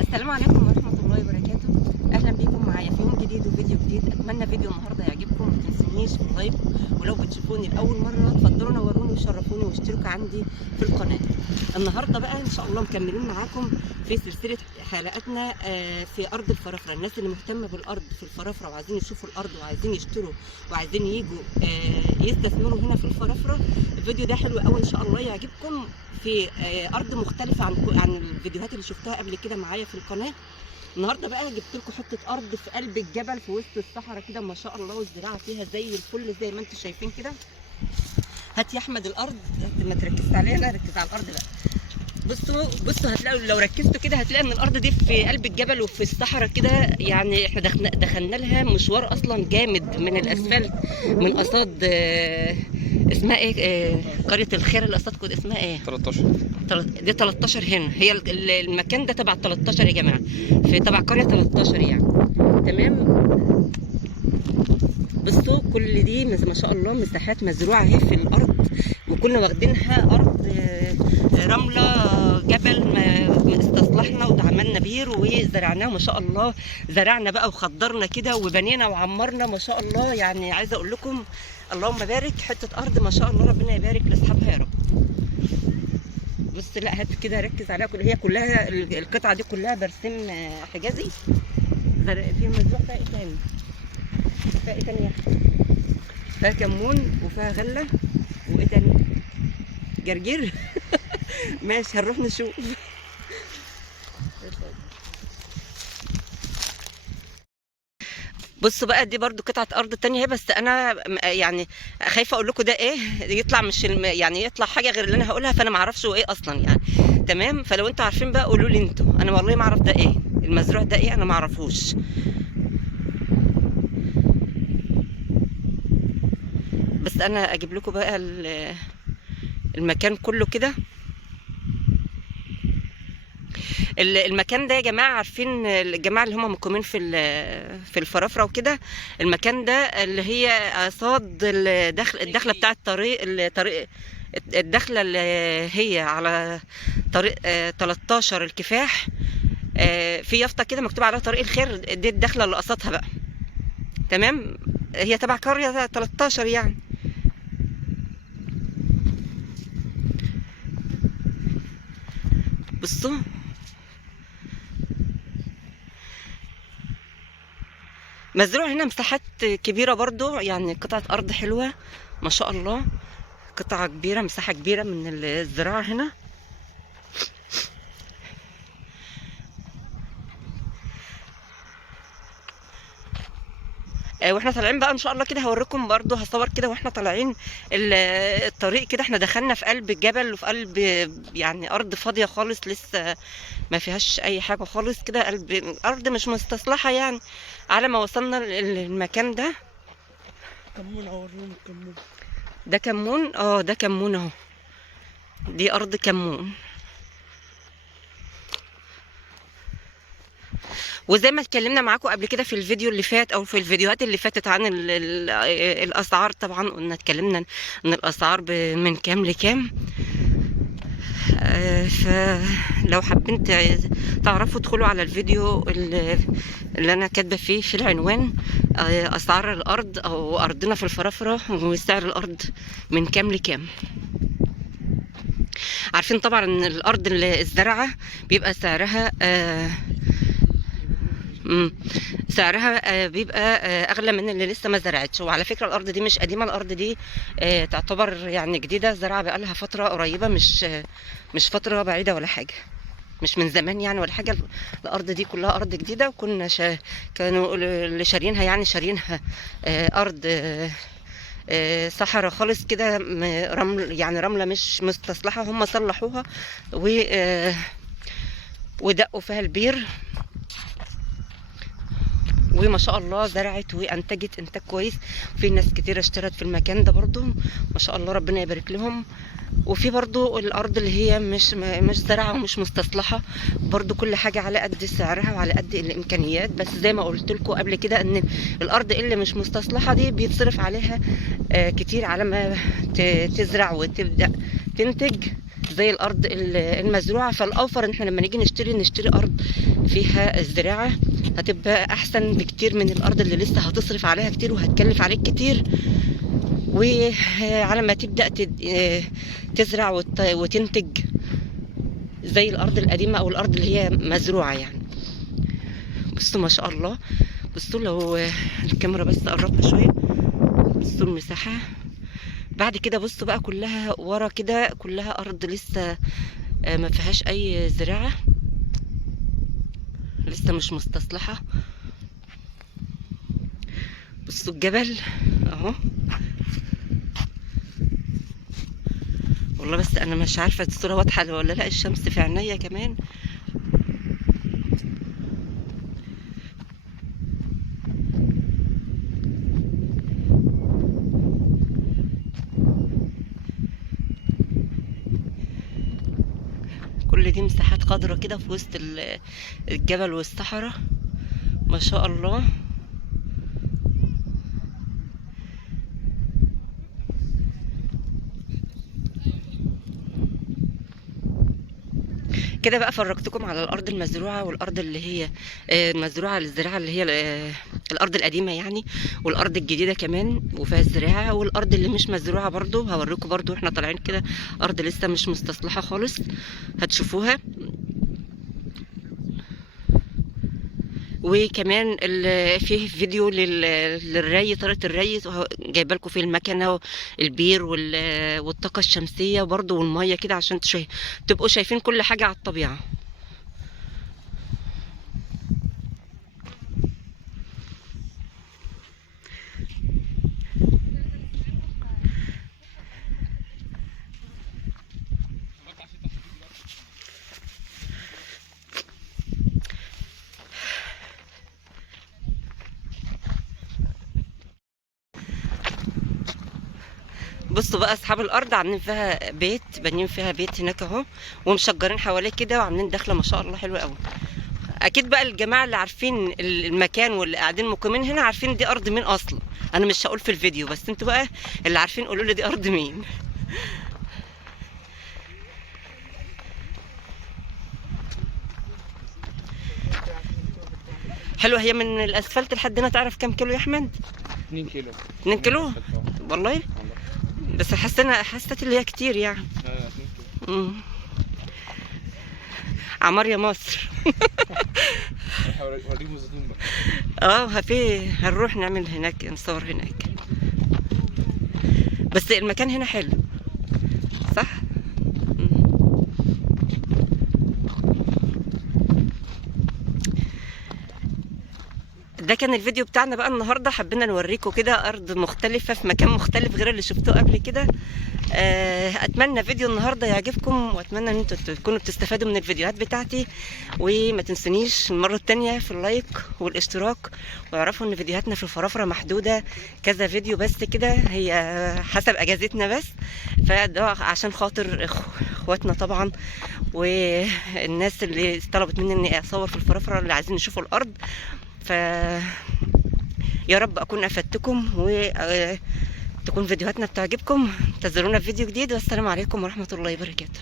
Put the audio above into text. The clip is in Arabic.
السلام عليكم ورحمة الله وبركاته. أهلا بيكم معايا في يوم جديد وفيديو جديد. أتمنى فيديو النهاردة يعجبكم، ما تنسونيش في اللايك، ولو بتشوفوني لأول مرة اتفضلوا نوروني وشرفوني واشتركوا عندي في القناة. النهاردة بقى إن شاء الله مكملين معاكم في سلسلة حلقاتنا في أرض الفرافرة. الناس اللي مهتمة بالأرض في الفرافرة وعايزين يشوفوا الأرض وعايزين يشتروا وعايزين يجوا يستثمروا هنا في الفرافرة، الفيديو ده حلو قوي إن شاء الله يعجبكم. في أرض مختلفة عن الفيديوهات اللي شفتها قبل كده معايا في القناة. النهارده بقى جبت لكم حته ارض في قلب الجبل في وسط الصحراء كده، ما شاء الله، والزراعه فيها زي الفل زي ما انتم شايفين كده. هات يا احمد الارض، ما تركزت عليها، لا ركز على الارض بقى. بصوا هتلاقوا لو ركزتوا كده هتلاقي ان الارض دي في قلب الجبل وفي الصحراء كده. يعني احنا دخلنا لها مشوار اصلا جامد من الاسفلت، من قصاد اسمها ايه، قريه الخير اللي قصادكم اسمها ايه؟ 13 دي 13 هنا. هي المكان ده تبع 13 يا جماعه، في تبع قريه 13 يعني. تمام. بصوا كل دي ما شاء الله مساحات مزروعه اهي في الارض، وكنا واخدينها ارض رمله جبل. استصلحنا وعملنا بير وزرعناه ما شاء الله. زرعنا بقى وخضرنا كده وبنينا وعمرنا ما شاء الله. يعني عايزه اقول لكم اللهم بارك، حته ارض ما شاء الله، ربنا يبارك لاصحابها يا رب. بص لا هات كده ركز عليها، هي كلها القطعه دي كلها برسيم حجازي. في مزروع فيها ايه تاني؟ فيها ايه تاني؟ فيها كمون وفيها غله وايه تاني؟ جرجير. ماشي هنروح نشوف. بصوا بقى دي برضو قطعه ارض تانية اهي، بس انا يعني خايفه اقول لكم ده ايه، يطلع مش يعني يطلع حاجه غير اللي انا هقولها، فانا ما اعرفش هو ايه اصلا يعني. تمام. فلو انتوا عارفين بقى قولوا لي انتوا، انا والله ما اعرف ده ايه المزروع ده ايه، انا ما اعرفوش. بس انا اجيب لكم بقى المكان كله كده. المكان ده يا جماعه، عارفين الجماعه اللي هم مقيمين في الفرافره وكده، المكان ده اللي هي قصاد الدخله بتاعه الطريق الدخله اللي هي على طريق 13 الكفاح. في يافطه كده مكتوب عليها طريق الخير، دي الدخله اللي قصادها بقى. تمام. هي تبع قريه 13 يعني. بصوا مزروع هنا مساحات كبيرة برضو، يعني قطعة أرض حلوة ما شاء الله، قطعة كبيرة، مساحة كبيرة من الزراعة هنا. واحنا طالعين بقى ان شاء الله كده هوريكم برضو، هصور كده واحنا طالعين الطريق كده. احنا دخلنا في قلب الجبل وفي قلب يعني ارض فاضية خالص، لسه ما فيهاش اي حاجة خالص كده، قلب الارض مش مستصلحة يعني. على ما وصلنا للمكان ده كمون، اوريهم الكمون. ده كمون، ده كمون اهو، دي ارض كمون. وزي ما اتكلمنا معاكم قبل كده في الفيديو اللي فات او في الفيديوهات اللي فاتت عن الاسعار، طبعا قلنا اتكلمنا ان الاسعار من كام لكام. فلو حابين تعرفوا ادخلوا على الفيديو اللي انا كاتبه فيه في العنوان اسعار الارض او ارضنا في الفرافره وسعر الارض من كام لكام. عارفين طبعا ان الارض الزراعه بيبقى سعرها بيبقى اغلى من اللي لسه ما زرعتش. وعلى فكره الارض دي مش قديمه، الارض دي تعتبر يعني جديده، زراعه بقى لها فتره قريبه، مش فتره بعيده ولا حاجه، مش من زمان يعني ولا حاجه. الارض دي كلها ارض جديده، وكنا كانوا اللي شارينها يعني شارينها ارض صحراء خالص كده، رمل يعني، رمله مش مستصلحه، هم صلحوها ودقوا فيها البير، وما شاء الله زرعت وانتجت انتاج كويس. في ناس كتير اشترت في المكان ده برضو ما شاء الله، ربنا يبارك لهم. وفي برضو الارض اللي هي مش زراعه ومش مستصلحه، برضو كل حاجه على قد سعرها وعلى قد الامكانيات. بس زي ما قلت لكم قبل كده ان الارض اللي مش مستصلحه دي بيتصرف عليها كتير على ما تزرع وتبدا تنتج. زي الارض المزروعه. فالاوفر ان احنا لما نيجي نشتري ارض فيها الزراعه هتبقى احسن بكتير من الارض اللي لسه هتصرف عليها كتير وهتكلف عليك كتير، وعلى ما تبدا تزرع وتنتج زي الارض القديمه او الارض اللي هي مزروعه يعني. بصوا ما شاء الله، بصوا لو الكاميرا بس قربها شويه، بصوا المساحه. بعد كده بصوا بقى كلها ورا كده كلها ارض لسه ما فيهاش اي زراعه، لسه مش مستصلحه. بصوا الجبل اهو، والله بس انا مش عارفه الصوره واضحه ولا لا، الشمس في عينيا كمان. كل دي مساحات خضرة كده في وسط الجبل والصحراء ما شاء الله. كده بقى فرجتكم على الارض المزروعه والارض اللي هي مزروعه للزراعه اللي هي الارض القديمه يعني، والارض الجديده كمان وفيها الزراعه، والارض اللي مش مزروعه برضو هوريكم برضو واحنا طالعين كده ارض لسه مش مستصلحه خالص هتشوفوها. وكمان فيه فيديو للري، طريقه الري جايبه لكم فيه المكنه البير والطاقه الشمسيه برضو والميه كده عشان تبقوا شايفين كل حاجه على الطبيعه. بصوا بقى اصحاب الارض عاملين فيها بيت، بانيين فيها بيت هناك اهو، ومشجرين حواليه كده وعاملين دخله ما شاء الله حلوه قوي. اكيد بقى الجماعه اللي عارفين المكان واللي قاعدين مقيمين هنا عارفين دي ارض مين اصلا. انا مش هقول في الفيديو، بس انتوا بقى اللي عارفين قولوا لي دي ارض مين. حلوه هي من الاسفلت لحد هنا. تعرف كام كيلو يا احمد؟ 2 كيلو. 2 كيلو والله، بس حسيت اللي هي كتير يعني. عمار يا مصر. وريهم الزيتون بقى. هنروح نعمل هناك، نصور هناك. بس المكان هنا حلو صح. ده كان الفيديو بتاعنا بقى النهارده، حبينا نوريكم كده ارض مختلفه في مكان مختلف غير اللي شفتوه قبل كده. اتمنى فيديو النهارده يعجبكم، واتمنى ان انتوا تكونوا بتستفادوا من الفيديوهات بتاعتي، وما تنسونيش المره التانية في اللايك والاشتراك، واعرفوا ان فيديوهاتنا في الفرافره محدوده كذا فيديو بس كده، هي حسب اجازتنا بس، فده عشان خاطر اخواتنا طبعا والناس اللي طلبت مني اني اصور في الفرافره اللي عايزين يشوفوا الارض. ف يا رب اكون افدتكم وتكون فيديوهاتنا بتعجبكم. انتظرونا في فيديو جديد، والسلام عليكم ورحمه الله وبركاته.